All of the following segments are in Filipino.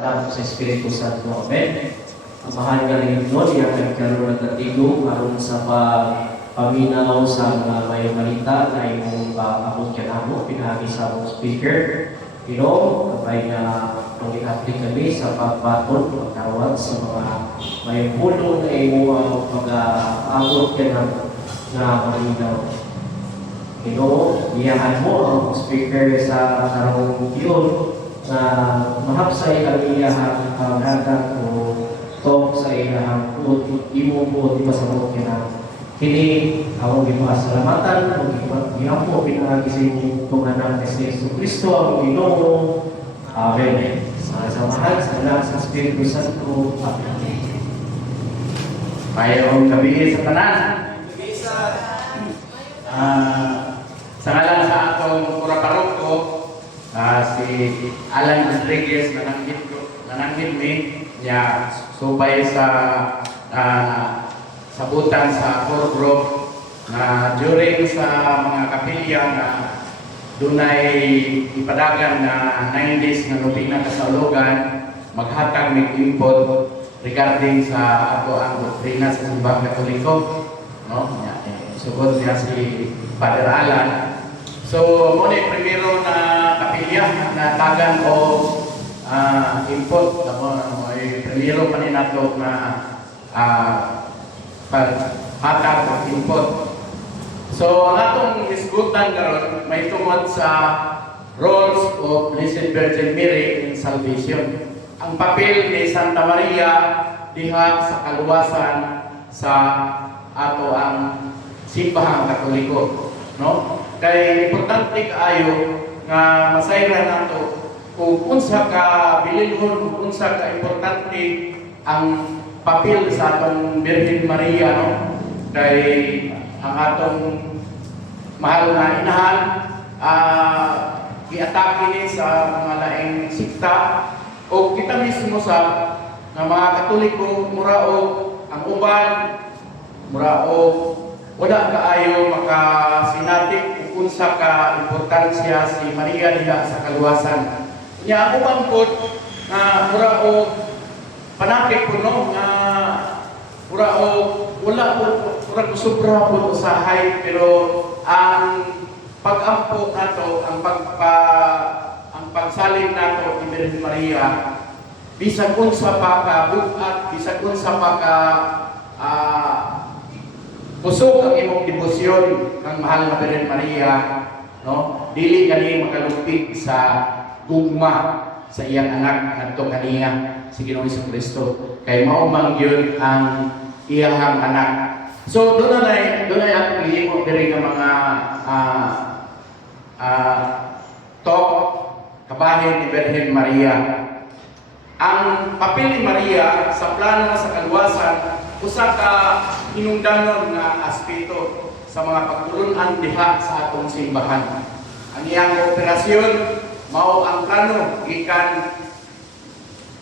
Salamat sa Espiritu Santo. Amen. Ang mahal nga rin nun, yung nagkaroon ng natigo karon sa paminaw sa mga mayong malita na yung akong kanamo, pinahagi sa akong speaker. Kapay nga kung in-apply kami sa pagbaton, pagkawag sa mga mayong puno na yung pag-aabot ka na paminaw. Iyahan mo ang speaker sa karong yun na mahapsay kami iyahang dagat o talk sa iyahang imo po di ba sa mga kinang kini ako gipasalamatan o giyapo pinagi sa inyong tunganan ni Yesu Kristo ang Ginoo. Amen. Sa samahan sa anak sa Espiritu Santo. Amen. Mayroong gabi sa tanan. Sa ngalan sa atong pura-paroko, si Alan Rodriguez nananghid mi niya subay sa sabutan sa core group na during sa mga kapilya na dunay ipadagan na 9 days na rutina kasaulugan maghatag mig input regarding sa ato ang doktrina sa simbahang Katoliko, no? Sugod niya si Father Alan. So, muna yung primero na kapilya na tagan o input. Yung primero pa rin nato na paghatag o input. So, ang atong isgutan karon may tungod sa roles of Blessed Virgin Mary in salvation. Ang papel ni Santa Maria diha sa kaluwasan sa ato ang simbahang Katoliko, no? Kay importante kaayo nga masayran nato kung unsa ka bilinhon, kung unsa ka importante ang papel sa atong Birhen Maria, no? Kay ang atong mahal na inahan giatake ni sa mga laing sikta o kita mismo sa nga mga Katoliko mura o ang uban mura o wala kaayo makasinatik kung unsa ka importansya si Maria diha sa kaluwasan. Nya ako bangkod nga mura o panakit ko no nga mura o wala ko sobra po usahay pero ang pag-ampo nato ang pagsalig nato ni Birhen Maria bisan unsa pa ka bugat bisan unsa pa ka pusok ang imong debosyon ng mahal na Birhen Maria, no? Dili gani makalupit sa gugma sa iyang anak ngadto kaniya si Ginoong Jesucristo kay mao man gyud ang iyang anak. So doon na ang gihimo diri nga mga talk kabahin ni Birhen Maria. Ang papel ni Maria sa plano sa kaluwasan usa ka hinungdanon nga aspeto sa mga pagtulun-an diha sa atong simbahan. Ang iyang operasyon mao ang plano gikan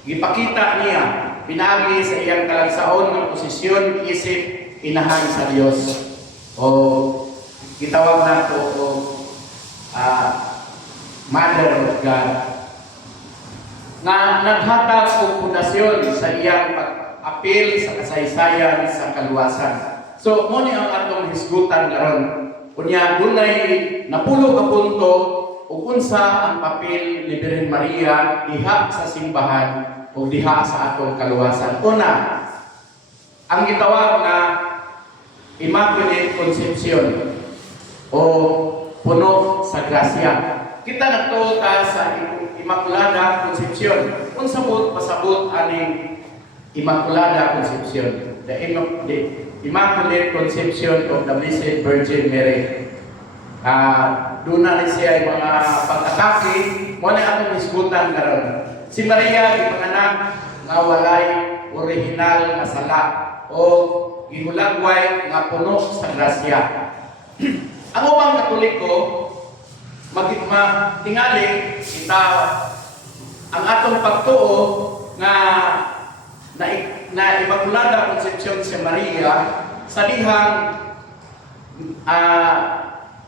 gipakita niya pinagi sa iyang kalagsaon nga posisyon isip inahan sa Dios o gitawag nato o Mother of God nga naghatag og pundasyon sa iyang apil sa kasaysayan sa kaluwasan. So, mo ni ang atong hisgutan karon. Unya dunay napulo ka punto ug unsa ang papel ni Birhen Maria diha sa simbahan ug diha sa atong kaluwasan. Una, ang gitawag na Immaculate Conception o puno sa grasya. Kita nagtuta sa Immaculada Conception. Unsa mo pasabot aning Immaculada Conception, the Immaculate Conception of the Blessed Virgin Mary. Doon na rin siya yung mga pag-atake, muna akong isgutan karon. Si Maria, ipanganak nga walay original na sala o gihulagway nga puno sa grasya. Ang ubang Katoliko, tingali kita ang atong pagtuo nga na Immaculada Conception si Maria sa dihang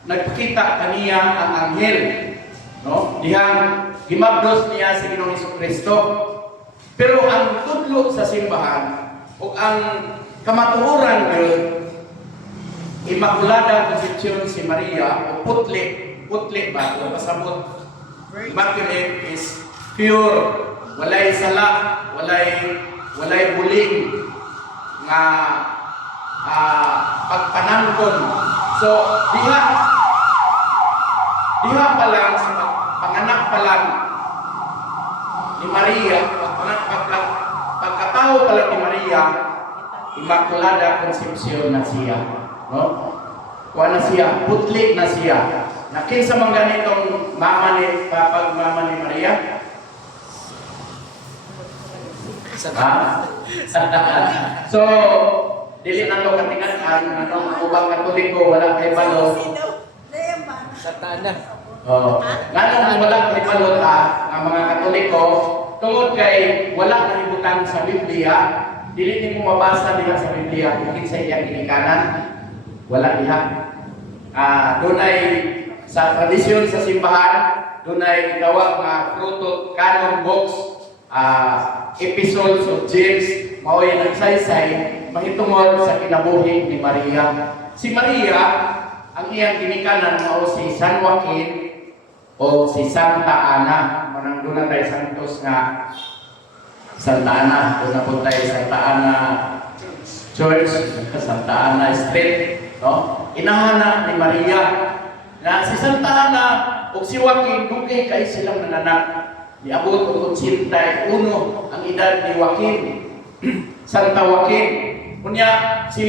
nagpakita kaniya ang anghel, no? Dihang gimabdos niya si Ginoong Jesucristo Pero ang tudlo sa simbahan o ang kamatuoran yun, Immaculada Concepcion si Maria o putli ba? O pasabot. Immaculate is pure, walay sala, walay buling nga pagpanangkon. So diha pa lang sa panganak pa lang ni Maria, pagkatao pa lang ni Maria, Immaculada Concepcion na siya, no? Kuha na siya, putli na siya. Nakinsa man ganitong mama ni Maria? Ha? So, dili na lo katingan ang ubang Katoliko wala kay balot. Satana. Oh, nganong wala kay balot ang mga Katoliko tungod kay wala nahibutang sa Biblia, dili nimo mabasa diha sa Biblia kung kinsa iyang ginikanan. Wala diha. Dunay sa tradisyon sa simbahan, dunay gitawag nga fruto canon books, episodes of James, mao'y nagsaysay mahitungod sa kinabuhi ni Maria. Si Maria, ang iyang ginikanan mao si San Joaquin o si Santa Ana. Manang doon na tayo santos nga Santa Ana. Doon na po tayo Santa Ana Church, Santa Ana Street. No? Inahanak ni Maria na si Santa Ana o si Joaquin, dugay kay silang nananak. Niabot og 81 ang edad ni Joaquin. Santa Joaquin. Kunya si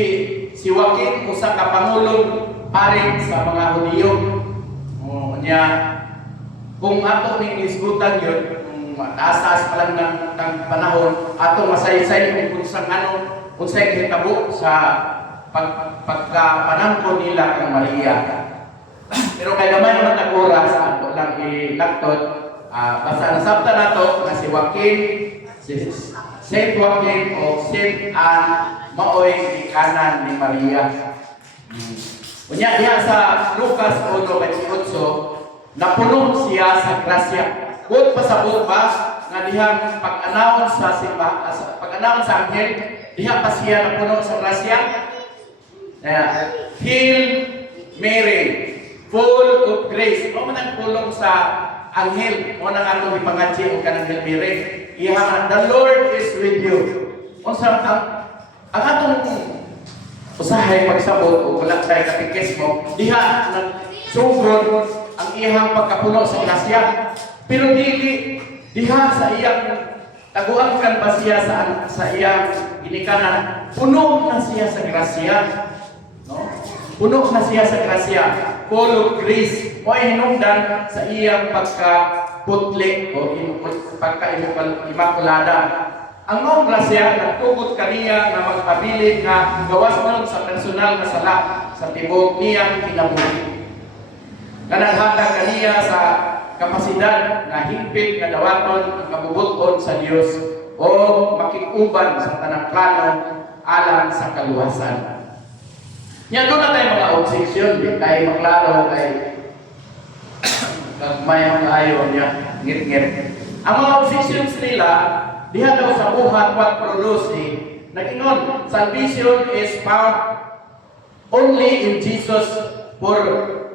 Joaquin usa ka pangulong pari sa mga Hudiyo. Kunya kung ato ning isgutan yun, taas-taas pa lang ng panahon, ato masaysay kung unsay hitabo sa pagkapanangkon nila kang Maria. Pero kay gamay naman ang oras, ato lang ilaktot. Basta nasabta nato na si Joaquin, si Saint Joaquin o Saint Anne, maoy ikanan ni Maria. Unya diha sa Lucas 1:28, napuno siya sa grasya. Kung pasabot ba nga dihang pag-announce sa anghel, diha pa siya napuno sa grasya. Hail Mary, full of grace. Mo man ang pulong sa anghel, mo nang atong ipangatsi og kanang Hail Mary. Iha, the Lord is with you. Unsa ang atong usahay pagsabot o wala tayo katikismo, diha nagsugod ang iyang pagkapuno sa grasya. Pero diha sa iyang taguan kan ba siya sa iyang ginikanan, puno na siya sa grasya. No? Puno na siya sa grasya, full of grace. O hinungdan sa iyang pagkaputli o pagka-immaculada. Ang mong grasya, nagtugot kaniya na magpabilid na gawas nun sa personal na sala sa tibok niyang kinabuhi. Na naghatag kaniya sa kapasidad na higpit na dawaton ang kabubuton sa Dios o makikuban sa tanang plano alang sa kaluwasan. Yan doon na tayo mga obsession, di tayo maklaro kay may mga ayaw niya, ngit-ngit. Ang mga obsessions nila, diha daw sa buhat 4:12, nag-ingon, salvation is found only in Jesus, for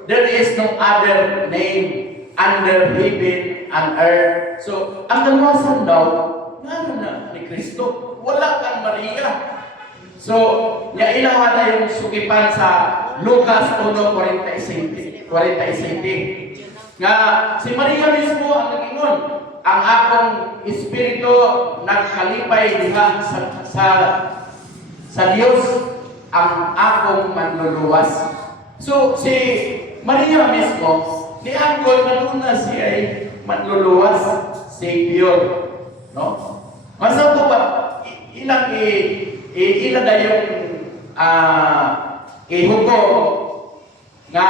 there is no other name under heaven and earth. So, ang kaluwasan daw, naroon na ni Kristo. Wala kang Maria. So, niya ilahan na yung sukipan sa Lucas 1:47. Nga, si Maria mismo ang nag-ingon, ang akong espiritu nagkalipay diha sa Dios, ang akong manluluwas. So, si Maria mismo, niangkol na doon na siya ay manluluwas, Savior. No? Masa po ba, ilang na yung ihugo nga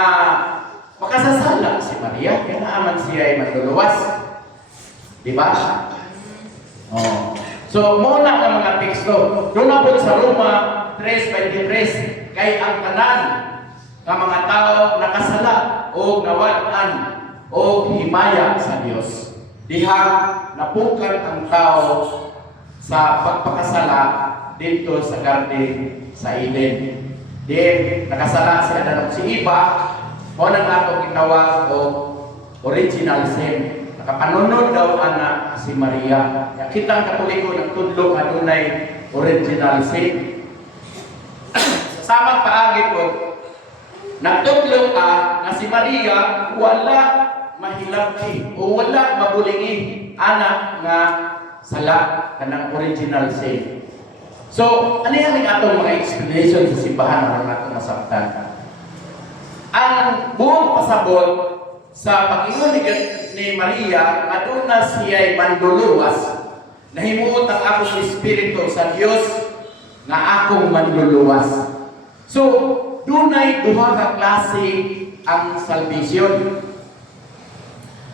makasasala si Maria, kaya naaman siya ay manluluwas. Diba? Oh. So, muna ang mga teksto. Doon na po sa Roma 3:23, kay ang tanan ng mga tao nakasala o nawalan o himaya sa Dios. Dihang napukan ang tao sa pagpakasala dito sa garden sa Eden. Then nakasala siya na si Eva, mo nang ato gitawag o original sin. Nakapanunod daw ana si Maria. Kita ang Katoliko nagtudlo nga dunay original sin. Sa paagi po, nagtudlo ka na si Maria wala mahilabti o wala mabulingi anak nga sala kanang original sin. So, ano yan ang atong mga explanation sa simbahan na natin nasabtan? Ang buong pasabot sa pag-ingon ni Maria, aduna siya'y manduluwas, nahimuot ang akong espiritu sa Dios na akong manduluwas. So, dunay duha ka klase ang salvation.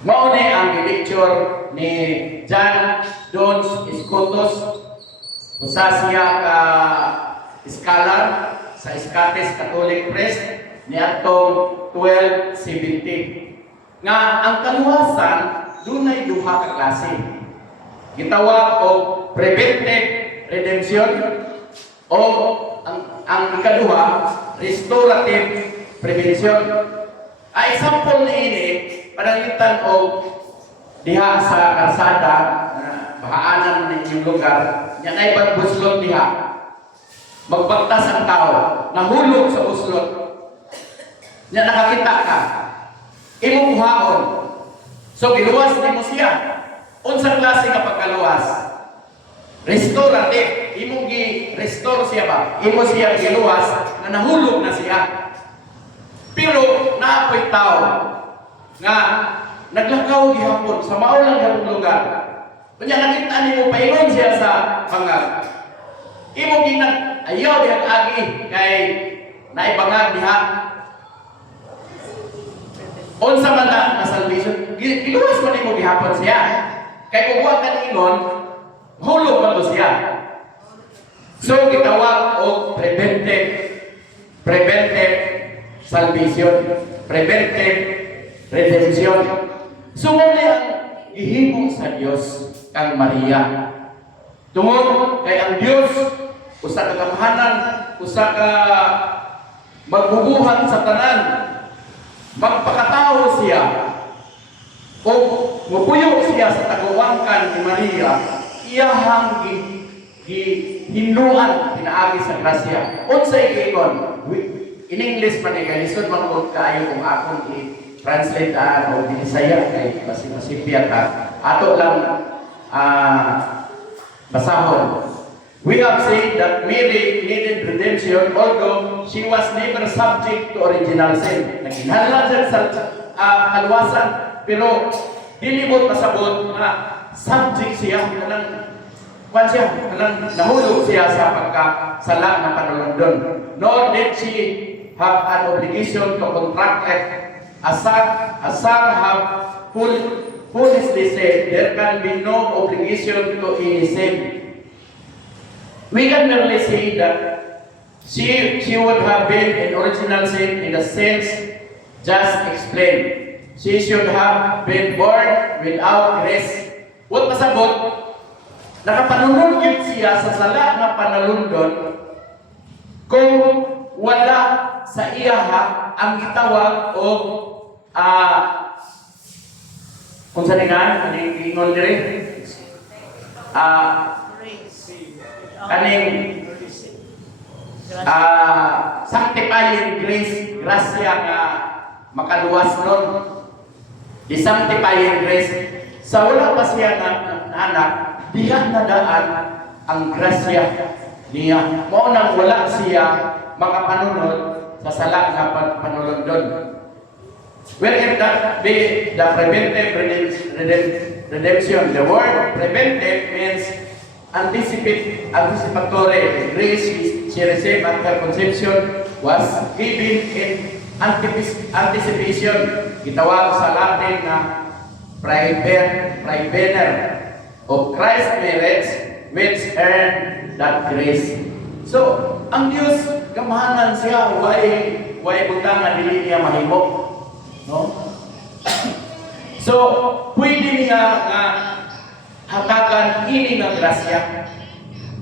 Mao ni ang lecture ni John Dons Scotus, usa siya ka scholar sa Scottish Catholic Press ni atong 1270 nga ang kaluwasan dunay duha ka klase. Gitawag og preventive redemption o ang ikaduha restorative prevention. Example niini panangitan og diha sa karsada bahaanan ng inyong lugar, yan ay pagbuslot diha. Magbagtas ang tao, nahulog sa buslot. Yan nakakita ka. Imong buhaon. So, giluwas din mo siya. Unsang klase nga pagkaluwas? Restorative. Imong gi-restore siya ba? Imo siya giluwas na nahulog na siya. Pero, naapoy tao nga naglakaw gihapon sa maulang gihapon lugar. Kanya nakita niyo paingon siya sa bangag. Imo ginag ayaw dihang agi kay naibangag diha. Unsa man na salvation? Giluwas man imo gihapon siya. Kay kung wa kan ingon, hulog man to siya. So gitawag og preventive salvation, preventive redemption. So muli ang ihimo sa Dios kang Maria. Tungod kay ang Dios usa ka gamhanan, usa ka magbubuhat sa tanan. Magpakatao siya o mupuyo siya sa tagawangkan ni Maria. Iyahang hinduan pinaagi sa grasya. Unsay giingon? In English man kay lisod man ko kaayo kung akong i-translate o binisaya kay masipya ka. Ato lang basahon. We have said that Mary needed redemption although she was never subject to original sin. Naghinahanglan siya sa kalwasan, pero dilibot pasabot na subject siya kanang nahulog siya sa pagkasala ng panulundon. Nor did she have an obligation to contract it. As some have foolishly said, there can be no obligation to any sin. We can merely say that she would have been an original sin in the sense just explained. She should have been born without grace. What pasabot? Nakapanunod siya sa sala na panalundon kung wala sa iyaha ang gitawag o kung sa nga, kaning ingon diri kaning sanctifying grace, grasya nga makaluwas nun. Di sanctifying grace, sa wala pa siya na anak, diyan na daan ang grasya niya. Mao nang wala siya makapanunod sa sala nga panulundon. Well, if that be the preventive redemption, the word preventive means anticipatory. Grace she received at her conception was given in anticipation. Gitawag sa Latin na praevener of Christ's merits which earned that grace. So, ang Diyos, gamahanan siya, way butang na dili niya mahimo. No? So, pwede niya hatagan ini ng grasya.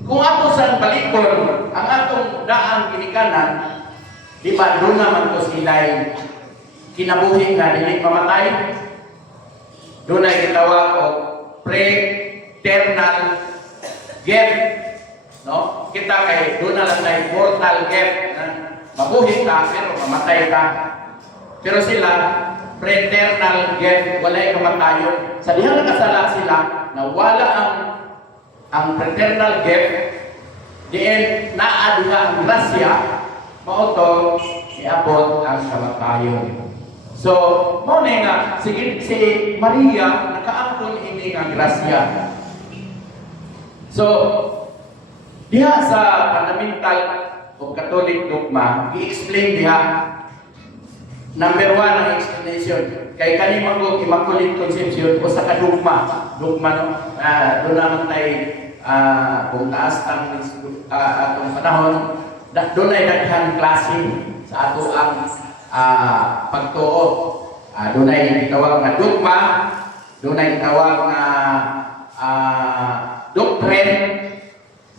Kung ato sa balikon, ang atong daang ginikanan, di ba doon naman to sila'y kinabuhi nga dili mamatay? Doon ay gitawag o pre-eternal gift. No? Kita kay doon na lang tayo mortal gift. Mabuhi ka pero mamatay ka. Pero sila, pre-eternal gift, walay kamatayon. Sa dihang nakasala sila, na wala ang pre-eternal gift, diin naadiha ang grasya, mauto, iabot ang kamatayon. So, mo nga, si Maria, nakaangkon ini nga grasya. So, diha sa fundamental o Catholic dogma, i-explain diha, number 1 ang explanation. Kay kani magog Immaculate Conception o sa kadugma, dogma no, doon naman tayo kung taas ang atong panahon, doon ay daghang klase sa ato ang pagtuo. Doon ay itawag nga dogma, doon ay itawag nga doctrine,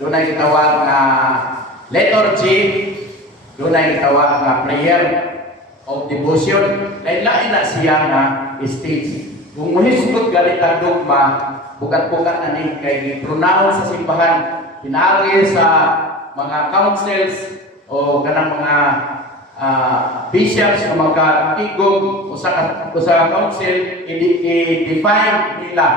doon ay itawag nga liturgy, doon ay itawag nga prayer of devotion. Lain-lain na siya nga stage. Kung muhisgot galit ang dogma, bukat-bukat na ni kay pronounce sa simbahan, pinagi sa mga councils o kanang mga bishops na magkatigog o sa council, i-define nila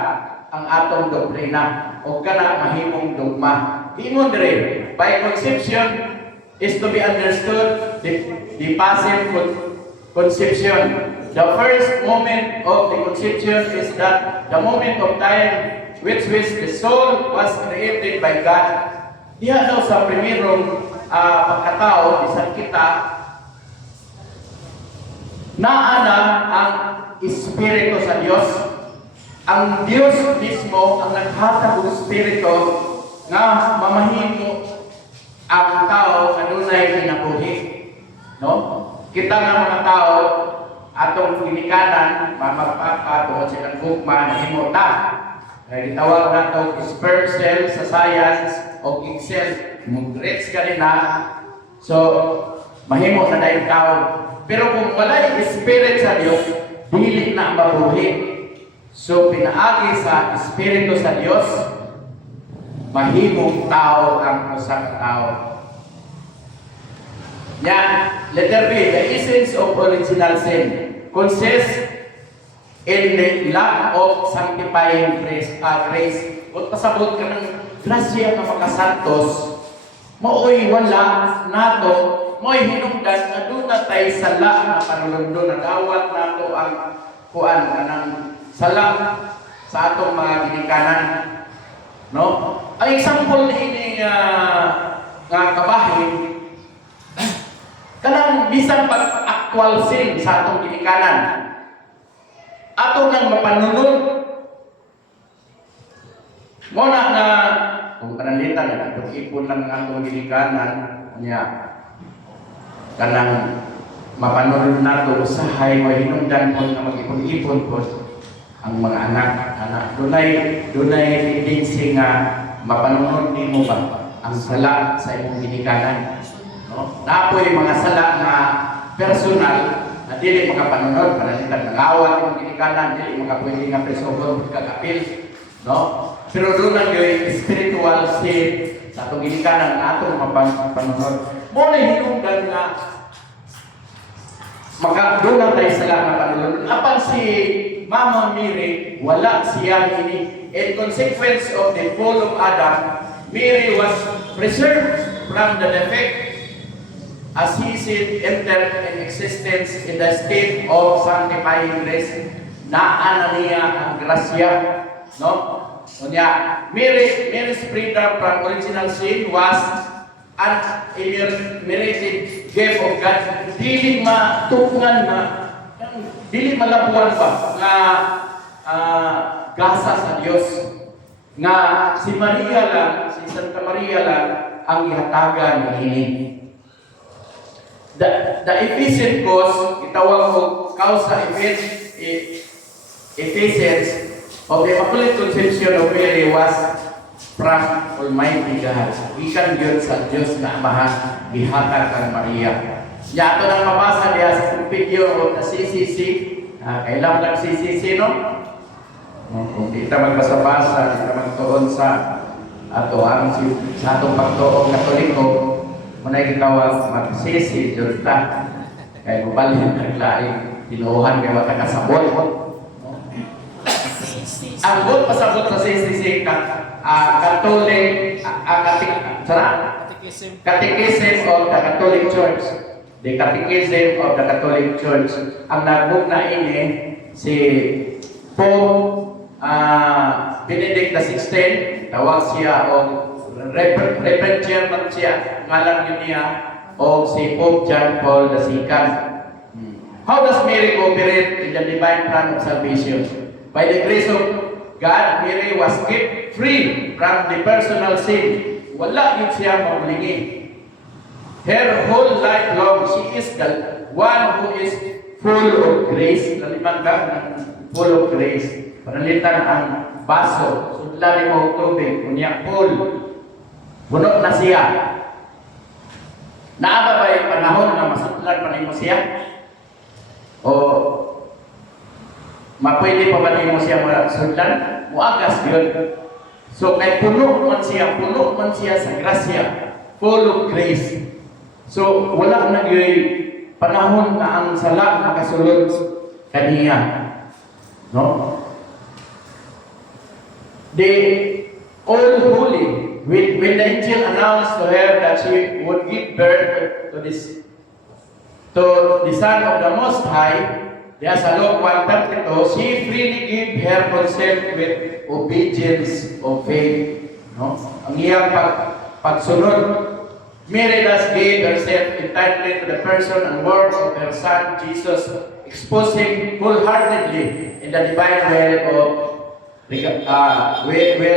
ang atong doktrina o kanang mahimong dogma. Ingon dire, by conception is to be understood the passive conception. The first moment of the conception is that the moment of time which the soul was created by God. Diha daw sa primerong pagkatao, bisan kita, naana ang Espiritu sa Diyos. Ang Diyos mismo ang naghatag ng Espiritu nga mamahimo ang tao kanunay kinabuhi. No? Kita nga mga tao, atong ginikanan, mamagpapa, tungkol silang gugma, nahimo ta. Kaya gitawag na ito, sperm cell sa science, o egg cell, mag-reach ka rin na. So, mahimo na dahil tao. Pero kung wala yung spirit sa Diyos, dili na mabuhi. So, pinaagi sa Espiritu sa Diyos, mahimong tao ang usang tao. Yan, letter B, the essence of original sin consists in the lack of sanctifying grace. Kung pasabot ka ng grasya ng mga santos, maoy wala nato, maoy hinungdan na doon na tayo sala na panulundo, nagawat nato ang kuan ng sala sa atong mga ginikanan. No? Ang example ni nga kabahin, kanang bisan pag-actual sin sa atong ginikanan, ato nang mapanunod. Muna na, kung kanalitan na ipon lang ang atong ginikanan, niya, kanang mapanunod nato, usahay, mahinungdan po na mag-ipon-ipon po ang mga anak. Dunay tendency nga mapanunod ni mo ba ang sala sa imong ginikanan. No? Napoy mga sala na personal na dili makapanunod, panalitan ng awat ng ginikanan, dili makapwede nga presogon, magkakapil. No? Pero doon lang yung spiritual sin sa itong ginikanan na itong mapanunod. Muna hinungdan nga doon lang tayo sala na panunod. Apan si Mama Mary, wala siya ini. In consequence of the fall of Adam, Mary was preserved from the defect as he entered in existence in the state of sanctifying grace. Naana niya ang grasya. No? Kunya, Mary's freedom from original sin was an immerited gift of God. Dili matungan na, dili malabuan pa nga gasa sa Diyos. Nga si Maria lang, si Santa Maria lang ang ihatagan ini. The Ephesian cause, itawag ko cause sa Ephesians of the Immaculate Conception of Mary was from Almighty God. Ikan yun sa Diyos na Amahan, gihatag kang Maria. Ya, ito nang mabasa diya sa video o na CCC. Kailan lang CCC, no? Kung di ka magbasa-basa, di ka magtuon sa atong pagtuong Katoliko, muna gitawag magsisi, yun ta. Kaya mabalhin ang laing tinuuhan kay wata kasabot. Ang good pasabot sa CCC, Catholic, Catechism of the Catholic Church. The Catechism of the Catholic Church. Ang nagbuk na ini si Pope Benedict XVI, tawag siya o Reverend Chairman siya, ngalan yun niya, o si Pope John Paul II. How does Mary cooperate in the divine plan of salvation? By the grace of God, Mary was kept free from the personal sin. Wala yun siya mabulingi. Her whole life long, she is the one who is full of grace. Nalimang ka ng full of grace. Panalitan ang baso, sudlan mo tubig, kunya full. Bunot na siya. Naaba ba yung panahon na masudlan pa nimo siya? O mapwede pa ba nimo siya masudlan? Muagas yun. So kay puno man siya sa grasya, full of grace. So wala na yung panahon na ang sala nakasulod kaniya. No? The All Holy, when the angel announced to her that she would give birth to the Son of the Most High, there's a Luke 1:32, she freely gave her consent with obedience of faith. No? Ang iyang pagsunod. Mary thus gave herself entirely to the person and work of her Son, Jesus, exposing wholeheartedly in the divine will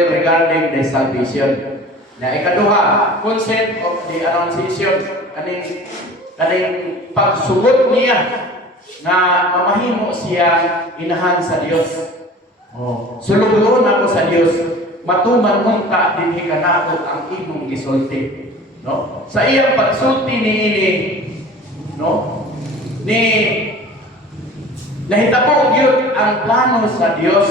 regarding the salvation. Na ikaduha, consent of the Annunciation, kaning pagsugod niya na mamahimo siya inahan sa Dios. Sulubuhon ako sa Dios, matuman unta dinhi kanako ang imong gisulti. No? Sa iyang pagsulti niini, no? Ni nahitabo gyud ang plano sa Dios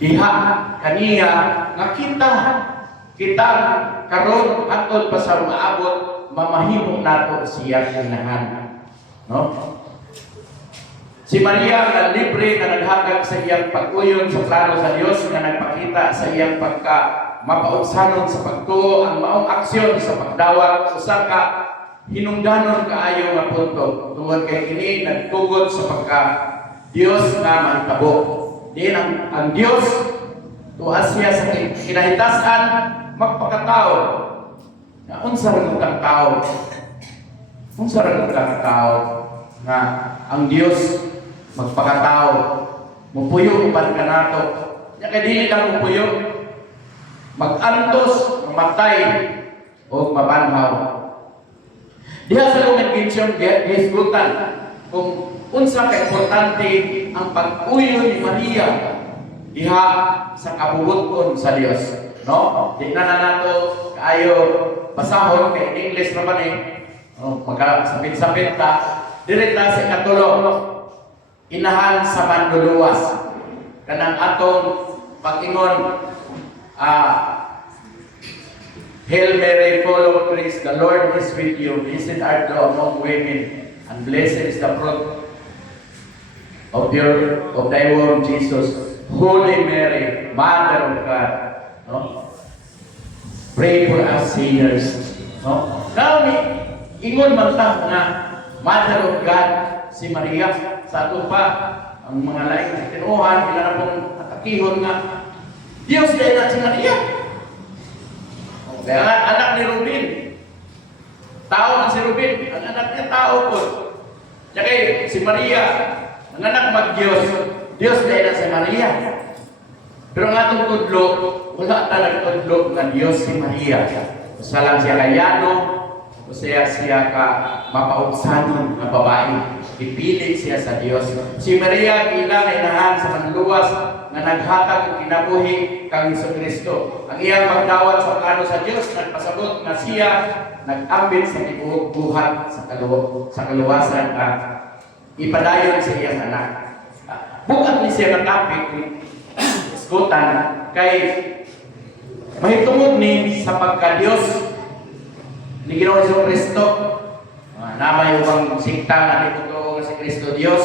diha kaniya nga kita karon atol pa sa maabot mamahimo nato siya inahan. No? Si Maria na libre na naghatag sa iyang pag-uyon sa plano sa Dios nga nagpakita sa iyang mapautsanon sa pagtuo ang maong aksyon sa pagdawat usa ka hinungdanon kaayo nga punto tungod kay kini nagtugod sa pagka Dios nga mahitabo. Diin ang Dios tuwa siya sa kinahitasan magpakatao. Na unsa ra kang tao? Unsa ra kang tao nga ang Dios magpakatao. Mupuyo uban kanato. Nya kay dili lang mupuyo. Mag-antos, mamatay o mabanhaw. Diha sa Lumen Gentium gihisgutan kung unsa ka importante ang pag-uyo ni Maria diha sa kabubuton sa Dios. No? Di na nato kaayo pasahon kay English ra man magkasapit-sapit ta direta sa katulo inahan sa manluluwas kanang atong pag-ingon Hail Mary, full of grace, the Lord is with you. Blessed art thou among women, and blessed is the fruit of thy womb, Jesus. Holy Mary, Mother of God, no? Pray for us sinners. No? Now, ingon man ta nga Mother of God si Maria sa ato pa ang mga laing na tinuhan ila na pong atakihon nga Dios dahil na si Maria. Kaya anak ni Rubin, tao man si Rubin, ang anak niya tao po. Kaya kay si Maria, ang anak mag-Diyos, Diyos dahil na si Maria. Pero ang atong tudlo, wala talagang tudlo ng Diyos si Maria. Usa lang siya kayano, usa siya ka mapautsanon na babae. Ipili siya sa Diyos. Si Maria ilang inahan sa manluwas nga naghatag og kinabuhi kang Kristo. Ang iyang magdawat sa plano sa Dios nagpasabot nga siya nag-ambit sa tibuok buhat sa kaluwasan nga ipadayon sa iyang anak. Bukat ni siya ng topic isgutan kay mahitungod ni sa pagka-Dios ni Ginoong Kristo. Namay ubang sikta nga di totoo nga si Kristo Dios.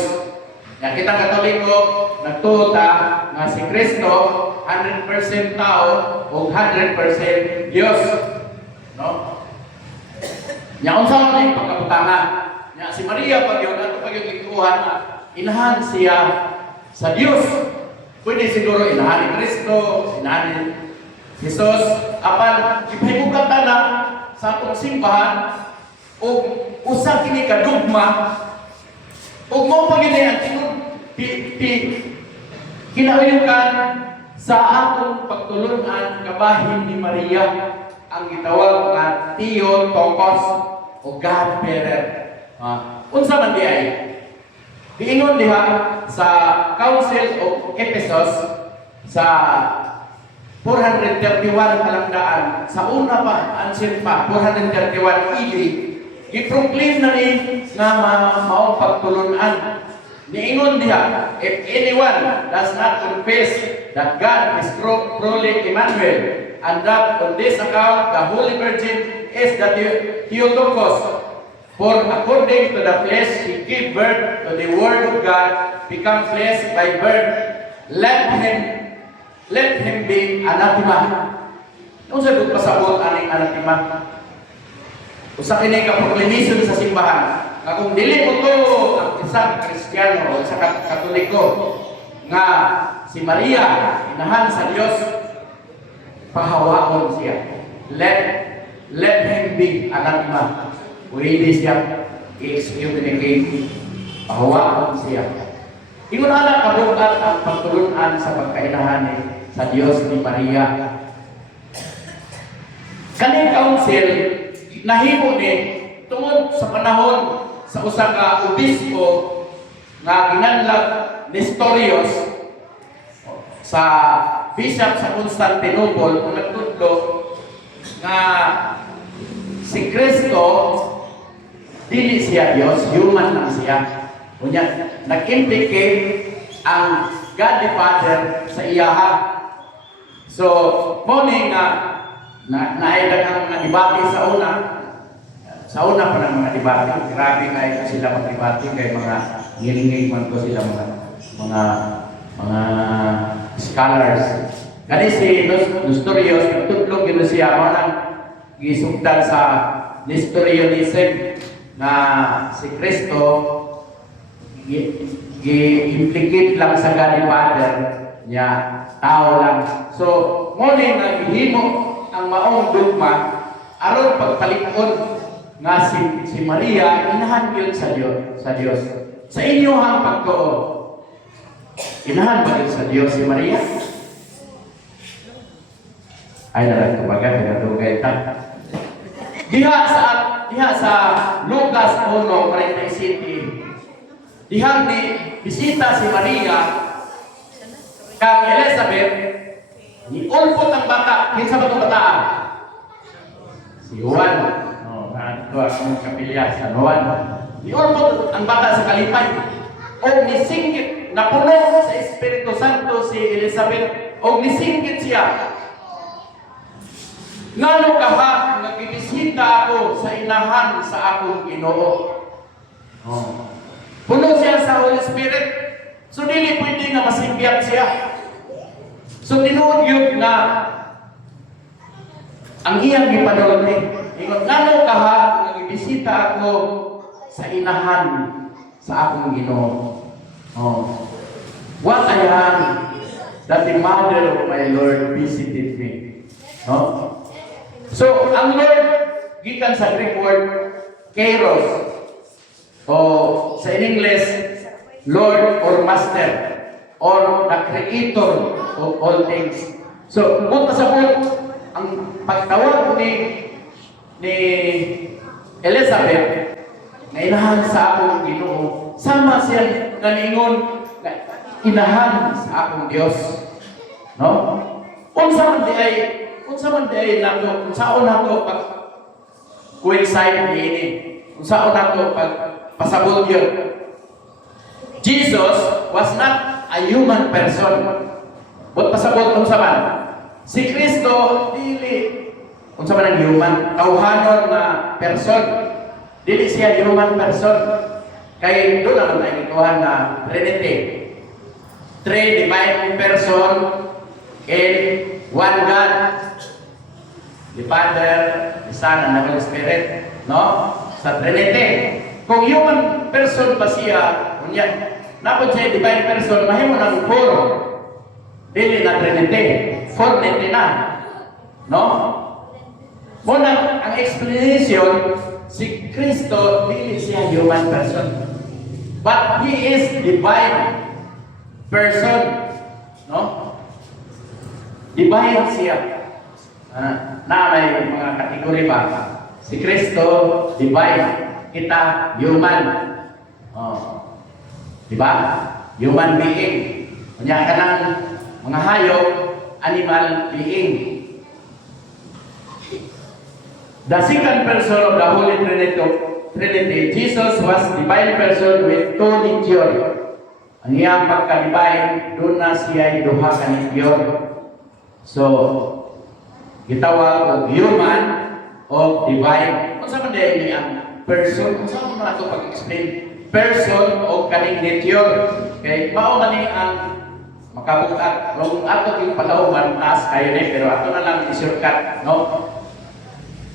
Nga kita Katoliko nagtuta nga si Kristo 100% tao o 100% Dios. No? Nya unsa man ang pagkabutanga? Nya si Maria pag yun ato pag yung ikuhan inahan siya sa Dios. Pwede siguro inahan ni Kristo, inahan ni Jesus, apan ipahimugat na sa atong simbahan o usa kini ka dogma o mo paginayan kinahulugan sa atong pagtulunan kabahin ni Maria ang gitawag nga Theotokos o God-bearer. Unsa man di ay? Giingon diha sa Council of Ephesus sa 431 kalangdaan sa una pa, ancient pa, 431 AD, i-proclaim na ni nga maong pagtulunan. Niingon diha, if anyone does not confess that God is truly Emmanuel, and that on this account the Holy Virgin is the Theotokos, for according to the flesh he gave birth to the Word of God, become flesh by birth, let him be anathema. Kung sabi pasabot aning anathema, usa kini ka proclamation sa simbahan nga kung dili mo to ang isang Kristiyano o isang Katoliko nga si Maria inahan sa Dios, pahawaon siya. Let him be anathema. Pwede siya i-excommunicate, pahawaon siya. Ingon ana kabukat ang pagtulunan sa pagkainahan sa Dios ni Maria. Kaning council nahimo ni tungod sa panahon sa usa ka obispo nga ginanlag Nestorius sa bishop sa Constantinople kung nagtudlo nga si Kristo dili siya Dios, human lang siya. Unya nag-implicate ang God the Father sa iyaha. So, morning naaydag ang mga debate sa una. Sa una pa ng mga debate, grabe kayo sila mag-debate kay mga ngilingig man ko sila mga scholars. Kani si Nestorius, nagtudlog yun siya, manang gisugdan sa Nestorianism na si Kristo gi-implicate lang sa God the Father niya, tao lang. So, morning naghihimo ang maong dogma aron pagpalikod nga si Maria inahan yun sa Dios. Sa inyong pagtuo, inahan ba yun sa Dios si Maria? Ay nalang tumaga, pinatugay ta. Diha sa Lucas 1:47, dihang ni bisita si Maria kang Elizabeth, ni ulpot ang bata. Kinsa ba itong bataan? Si Juan. Ito ang kapilya sa Juan. Ni ulpot ang bata sa kalipay. O nisingkit, napuno sa Espiritu Santo si Elizabeth. O nisingkit siya. Ngano kaha nagbibisita ako sa inahan sa akong Ginoo. Puno siya sa Holy Spirit. So dili pwede nga masimbiyak siya. So tinuod yun na ang iyang gipadulog ni. Ingon ngano kaha nagbibisita ako sa inahan sa akong Ginoo. What I am that the mother of my Lord visited me. So, ang Lord, gikan sa Greek word, kairos, o sa English, Lord or Master, or the Creator of all things. So, kung pasabot, ang pagtawag ni Elizabeth, na inahan sa akong Ginoo, sama siya nalingon, inahan sa akong Dios. No? Unsa man di ay nato, unsaon nato pag coincide niini. Unsaon nato pag pasabot yun. Jesus was not a human person. But pasabot unsa man? Si Kristo dili unsa man ang human, tawhanon na person. Dili siya human person. Kay doon naman tayo ituhan na Trinity. Three divine person in one God. The Father, the Son, and the Holy Spirit. No? Sa Trinity. Kung human person ba siya, kunya, napod siya divine person, mahimo ng four. Dili na Trinity. Fournity na. No? Muna, ang explanation, si Kristo, dili siya human person. But He is divine person. No? Divine siya. Na may mga kategory pa. Si Kristo, divine. Kita, human. Oh. Diba? Human being. Kanya ka ng mga hayop, animal being. The second person of the Holy Trinity, Jesus was divine person with two nature. Ang iyang pagka-divine, doon na siya ay duha ka nature. So, gitawag o human o divine. Kung saan man dahil ang person, kung saan mo na ito pag-explain? Person o kaning nature. Okay, maumani ang makabukat. Kung ato yung palauman, taas kayo na pero ato na lang isurkat. No?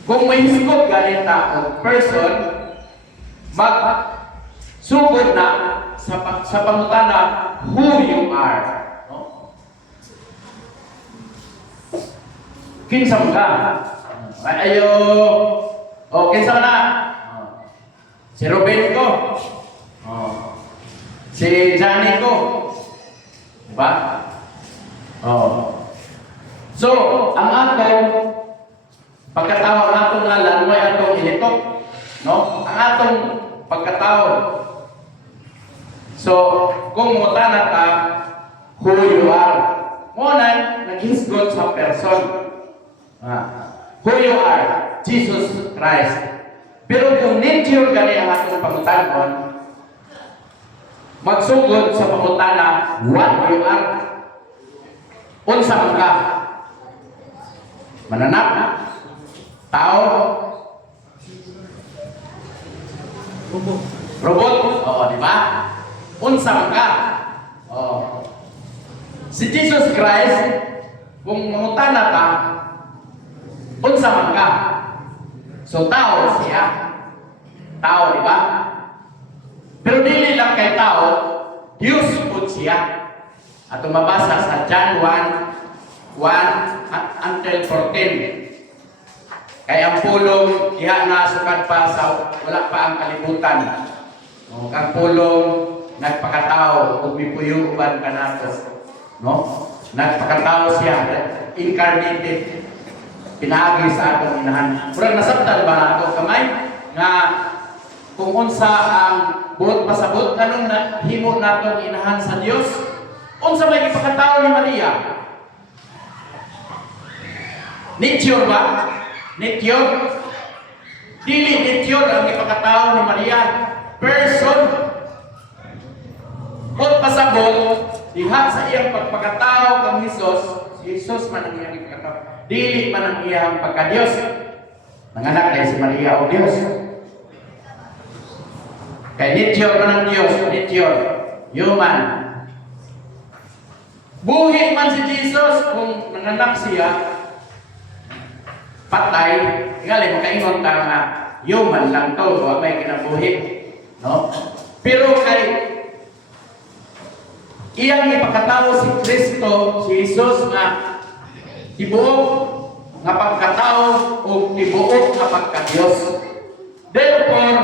Kung may hisgot ganit o person, mag-sugod na sa pangutana who you are. No? Kinsa mo ka? Ayo, kinsa mo na? Si Ruben ko. Si Johnny ko. Diba? So, ang atong pagkatawag atong ngalan, may atong ilitok. No? Ang atong pagkatawag. So, kung mutana ta, who you are. Muna, nag-hisgot sa person. Who you are, Jesus Christ. Pero kung nature gani ang atong pangutanon, magsugod sa pangutana, what you are. Unsa man ka? Mananap? Tao? Robot? Oo, di ba? Unsa man ka? Oo. Si Jesus Christ, kung mangutana ka, unsa man ka? So, tao siya. Tao, di ba? Pero dili lang kay tao, Diyos po siya. At mabasa sa John 1 until 14. Kaya ang pulong, diha na sukat pa sa wala pa ang kalibutan. Ang pulong, nagpakatao, ug mipuyuban ka nato. No? Nagpakatao siya, incarnated. Pinagi sa atong inahan. Murag nasabtan ba nato kamay nga kung unsa ang buot pasabot kanong himo naton inahan sa Dios, unsa may ipakatao ni Maria? Nature ba? Nature? Dili nature ang ipakatao ni Maria. Person. Buot pasabot diha sa iyang pagpakatao kang Hesus, Jesus man ang iyang ipakatao. Dili man ang iyang pagka-Diyos. Nanganak kay si Maria o Diyos. Kay nature man ang Diyos, nature, human. Buhi man si Jesus kung nanganak siya, patay, tingali makaingon ka nga, human lang to, huwag may kinabuhi. No? Pero kay iyang ipakatao si Kristo, si Jesus nga, tibuok nga pagkatao o tibuok nga pagka-Diyos. Therefore,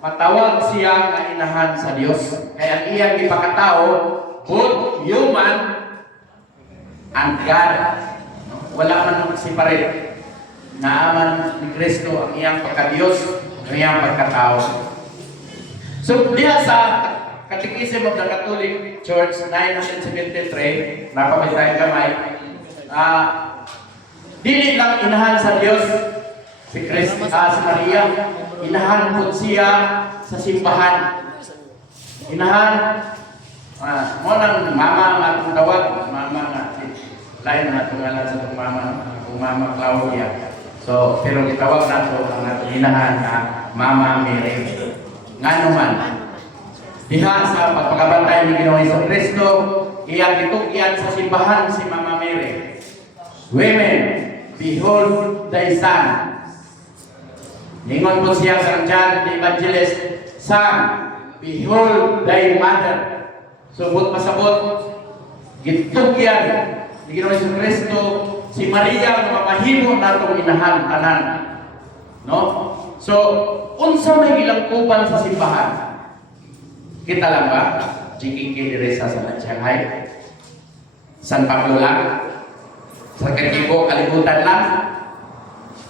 matawag siya nga inahan sa Diyos. Kaya ang iyang ipakatao, both human and God. Wala man mag-separate. Naaman ni Kristo ang iyang pagka-Diyos, ang iyang pagkatao. So, diya sa Catechism of the Catholic Church 973, napamit tayong kamay. Dili lang inahan sa Dios si Maria, inahan po siya sa simbahan. Inahan, mo nang mama nga itong tawag, mama nga, lain na itong ngalan sa itong mama Claudia. So, pero itawag na ito ang atong inahan na Mama Mary. Nga naman, diha sa pagpagabantay ni Ginoong Jesucristo, iyang gitugyan sa simbahan si Mama Mary. Women, behold thy son. Ningon po siya sa John the Evangelist, Son, behold thy mother. Subot pasabot, gitugyan ni Ginoong Jesucristo si Maria nga mamahimo natong inahan tanan. No? So, unsa may gilangkuban sa simbahan? Kita lang ba? GKK Diresa sa Shanghai. San Pablo lang. Sa Katibo, kalibutan lang.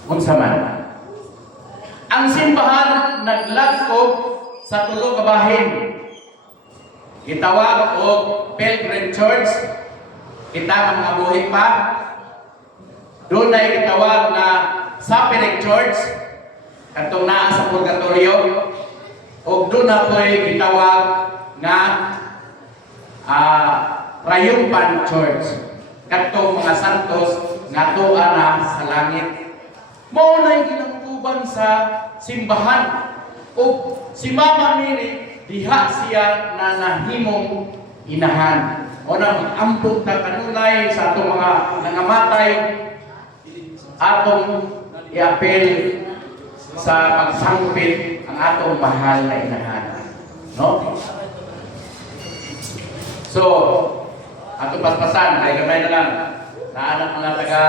Unsa man. Ang simbahan naglagkob sa tulo ka bahin. Gitawag og Pilgrim Church. Kita ang mga buhi pa. Doon ay gitawag na Sapering Church. Katong naa sa Purgatorio. O doon na po ay gitawag na Triumphant Church. Katong mga santos nga tuwa na sa langit. Mao na ginangkuban sa simbahan. O si Mama Mary, diha siya na nahimong inahan. O na mag-ampot na kanunay sa atong mga nangamatay, atong i-apel sa pagsangpit ang atong mahal na inahan. No? So, atong paspasan, kay gamay na lang, naanak mga taga,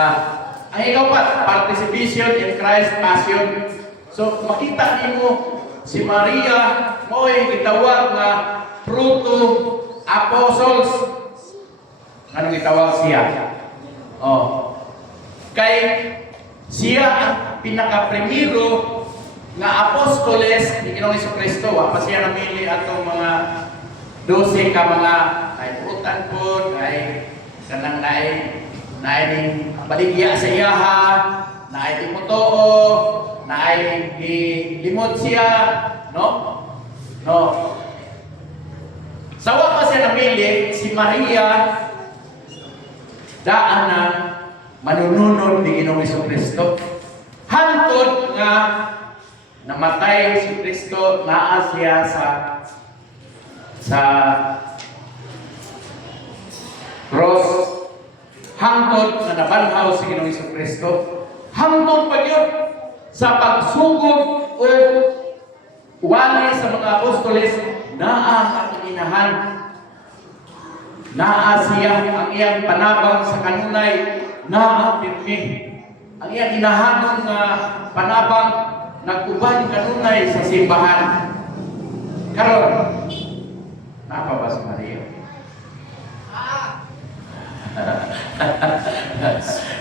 ang ikaw pa, participation in Christ's Passion. So, makita niyo si Maria, mo'y gitawag na Proto Apostles. Anong gitawag siya? Oh. Kay siya ang pinaka-primero nga apostoles ni Ginoong Jesucristo. Pa siya namili atong mga 12 ka mga ay putan po, ay kanang naay baligya sa iyaha, naay timotoo, naay limot siya, no? No. Sawa pa siya namili, si Maria daan na manununod ni Ginoong Jesucristo. Hantod nga namatay si Kristo, naa siya sa cross. Hantod na nabanhaw si Ginoong Jesucristo. Hantod pa yun sa pagsugod o wali sa mga apostoles, naa ang inahan. Naa siya ang iyang panabang sa kanunay, naa pirmi. Ang iyang inahanon nga panabang nag-uban kanunay sa simbahan. Karon, napa ba si Maria?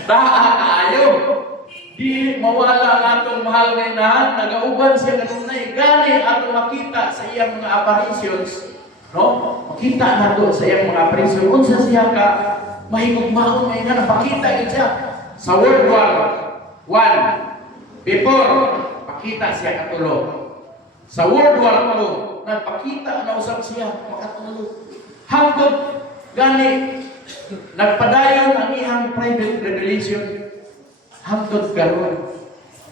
Taa kaayo. Di mawala ang atong mahal na inahan, nag-auban siya kanunay. Gani atong makita sa iyang mga apparitions. No? Makita na doon sa iyang mga apparitions. Unsa siya ka mahigugmaon ngayon na napakita yun siya. Sa World War I, before, pakita siya katulog. Sa World War II, nagpakita na usap siya makatulog. Hangtod, gani, nagpadayon ang iyang private revelation. Hangtod karon.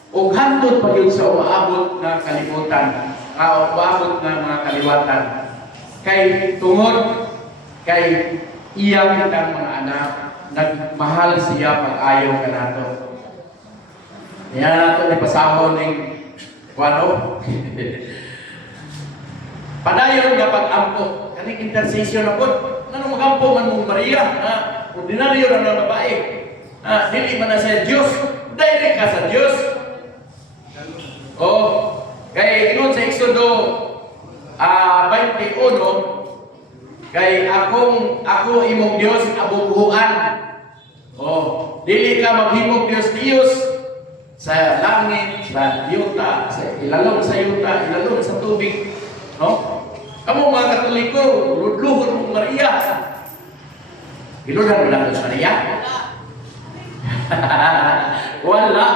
O hangtod pa yun sa umaabot na kalimutan, umaabot na mga kaliwatan. Kay tungod, kay iya kitang mga anak, nagmahal siya pag-ayaw ka nato. Yan nato ni pasahon ng wano. Padayon nga pag-ampo, kaning intercession na po, nanong mag-ampo man mong Maria, ordinaryo na ng babae. Dili man na sa Diyos, direct ka sa Diyos. Kay ingon sa Exodo 21, kay ako imong Dios abubuhan. Dili ka maghimog Dios sa langit, sa yuta, sa ilalong sa yuta, ilalong sa tubig, no? Kamu mga Katoliko, luhod mong Maria. Iluhan mo lang sa Maria? Wala.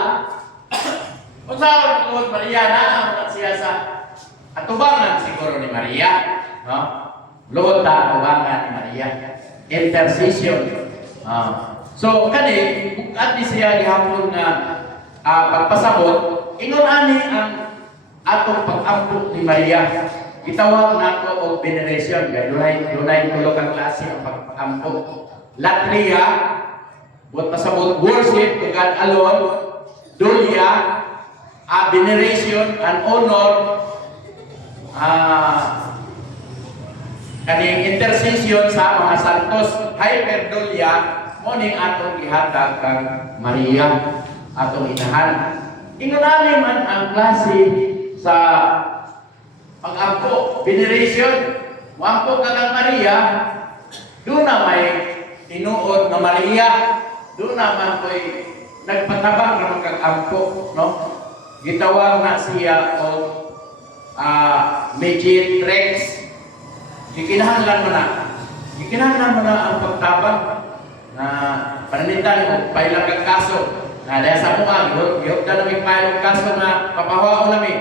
Kung saan luhod Maria na siya sa atubangan siguro ni Maria. No? Luhod ta atubangan ni Maria. Intercession. So, kani, at di siya gihapon na pagpasabot, ingon ani ang atong pag-ampo ni Maria. Itawag nato og veneration, kay dunay tulo ka klase ang pag-ampo. Latria, buat pasabot worship to God alone, dulia, veneration and honor, kaning intercession sa mga santos, hyperdulia, moning atong gihatag kang Maria, atong inahan. Ingunani man ang klase sa pag-ampo, veneration, wampo ka kang Maria, doon na may tinuod na Maria, doon naman ko'y nagpatabang na magkag-ampo, no? Gitawag na siya o mediatrix. Gikinahanglan mo na. Gikinahanglan mo na ang pagtabang na pananitan mo, pailang kang kaso. Na dahil sa mga, gihok na namin pailang kaso na papahawao namin.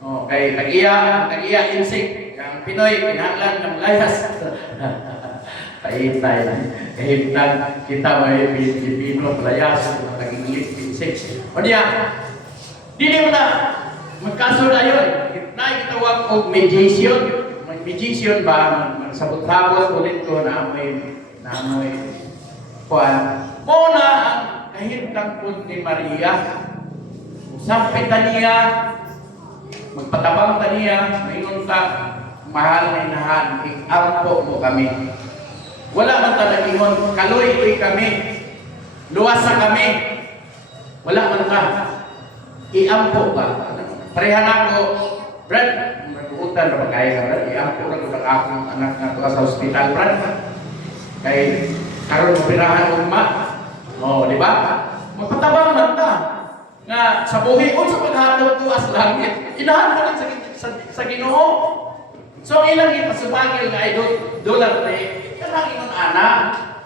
Kay tag-iya insik. Ang Pinoy, kinahanglan ng layas. Kahintay na. Kahintay kita may Pilipino, layas, tag-English, insik. O niya, dili mo na. Magkaso na yun. Naitawag o mediation. Mediation ba? Magsabot-sabot ulit ko na amoy kuwan. Muna ang kahintang po ni Maria. Sampitan niya, magpatabang ta niya, maingon ta, mahal na inahan, ikampo mo kami. Wala man ta nag-ingon, kaloy kami, luwasa kami. Wala man ta, iampo ka. Parehan ako, Brad, mag-uutan na magkaya ka, Brad, iampo na kung akong anak na ito sa hospital, Brad. Kay, karon operahan umma. Di ba? Magpatabang man ta. Nga sa buhi o sa paghatag tuwa sa langit, inahan mo lang sa Ginoo. So ilang ipasubagil nga idolar kanang ingon ana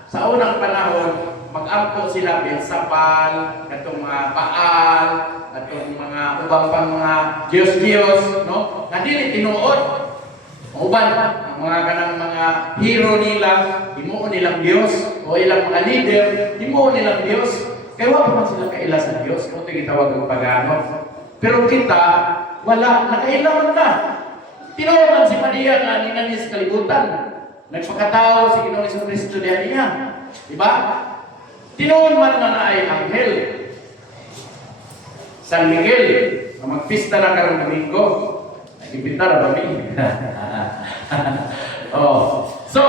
sa unang panahon mag-ampo sila Belsabal, katong mga Baal, katong mga ubang pang mga Diyos, no? Nga dili tinuod. Uban ang mga kanang mga hero nila, himuon nilang Diyos o ilang mga leader, himuon nilang Diyos. Kaya wala man sila kaila sa Diyos, kung ito gitawag ng pagano. Pero kita, wala, nakailaman na. Tinuwagan si Maria na ninanis kalibutan. Nagpakatao si Ginoong Kristo diyan niya. Diba? Tinuwan man na ay anghel. San Miguel, na magpista na karong Domingo. Nag-imbita na ba mi? So,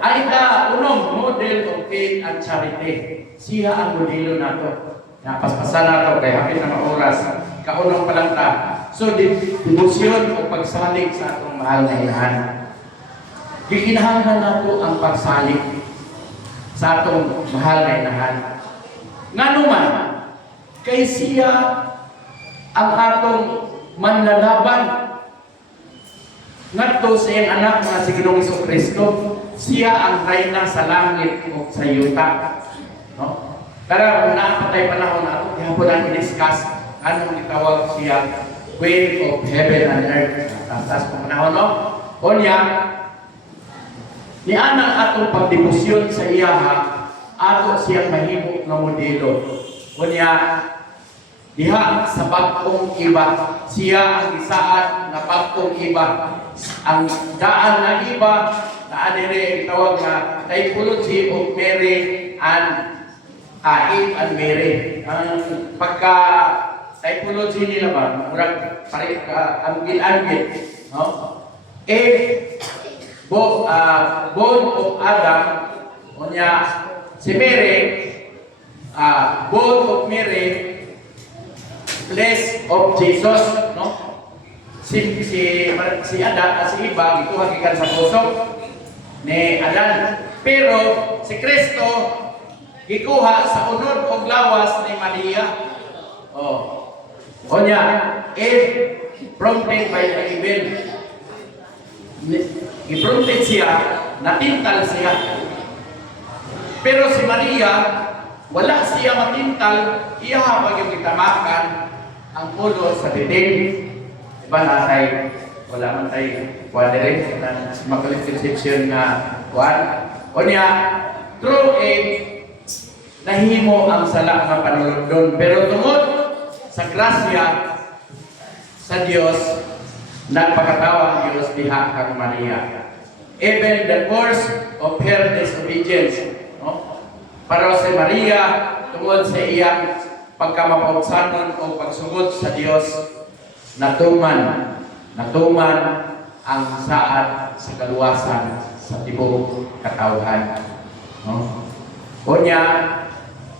ang unong model of faith and charity. Siya ang modelo nato. Napaspasan nato kay hapit na oras. Kaunong pa lang ta. So, devotion o pagsalig sa atong mahal na inahan. Gikinahanglan nato ang pagsalig sa atong mahal na inahan. Nga naman, kay siya ang atong manlalaban ngadto sa iyang anak nga si Ginoong Kristo. Siya ang reyna sa langit o sa yuta. No? Pero kung nakapatay panahon na ito, hapon ang i-discuss anong itawag siya Queen of Heaven and Earth. Tapos kung panahon, no? O niya, ni anang atong pagdebosyon sa iyaha, ato siyang mahimo nga modelo. O niya, diha sa bagong iba, siya ang isaad na bagong iba. Ang daan na iba, na adire itawag na typology of Mary and Eve and Mary. Ang pagka typology nila ba, murag pare anggil-anggil, no? Eve, bone of Adam, o niya, si Mary, bone of Mary, flesh of Jesus, no? Si Adan at si Eva, ito hakikan sa puso ni Adan. Pero si Kristo, gikuha sa unod o lawas ni Maria. O niya, Eve, prompted by the evil. i-fronted siya, natintal siya. Pero si Maria, wala siya matintal, iya pag yung kitamakan ang ulo sa titig. Diba natay, wala man tayo quadrint, makulit conception na kuwan. O niya, through a nahimo ang sala nga panulundon. Pero tungod sa grasya sa Dios, nagpakatawa ang Diyos diha kang Maria. Even the course of her disobedience, no? Para si Maria, tungod sa iyang pagkamapausanon o pagsugod sa Dios, natuman ang saad sa kaluwasan sa tibok katawhan. No? Unya,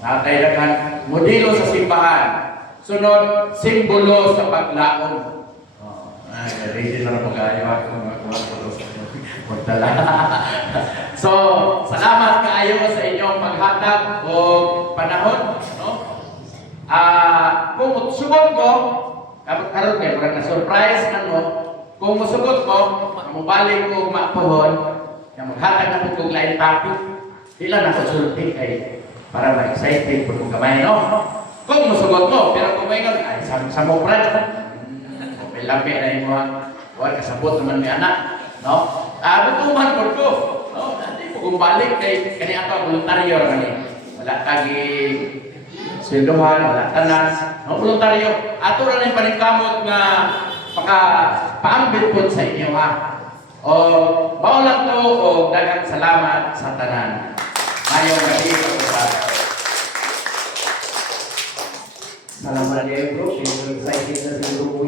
nataydakan, modelo sa simbahan. Sunod, simbolo sa paglaon. Ready na po kayo ako mga kuha magdala. So, salamat kaayo sa inyong paghatag o panahon. No? Kung sugot ko, karon kayo, parang na-surprise ano, kung musugot ko, mabalik ko mapuhon, maghatag na po kong lain topic, ilan ako sulti ay para ma-excited po kong kamay, no? Kung musugot mo, pero kung may ay, sa mo brad, may lampi na yung mga, huwag kasabot naman may anak, no? Butuman po ko, no? Hindi po kung balik kay kanya ako, voluntaryo rin, wala tagi sweldohan, wala tanan, no? Voluntaryo, ato rin yung paningkamot nga paambit po sa inyo, ha? O, baulang to, o dagang salamat sa tanan. Ngayong gabi, Salamat kayo bro, excited na siguro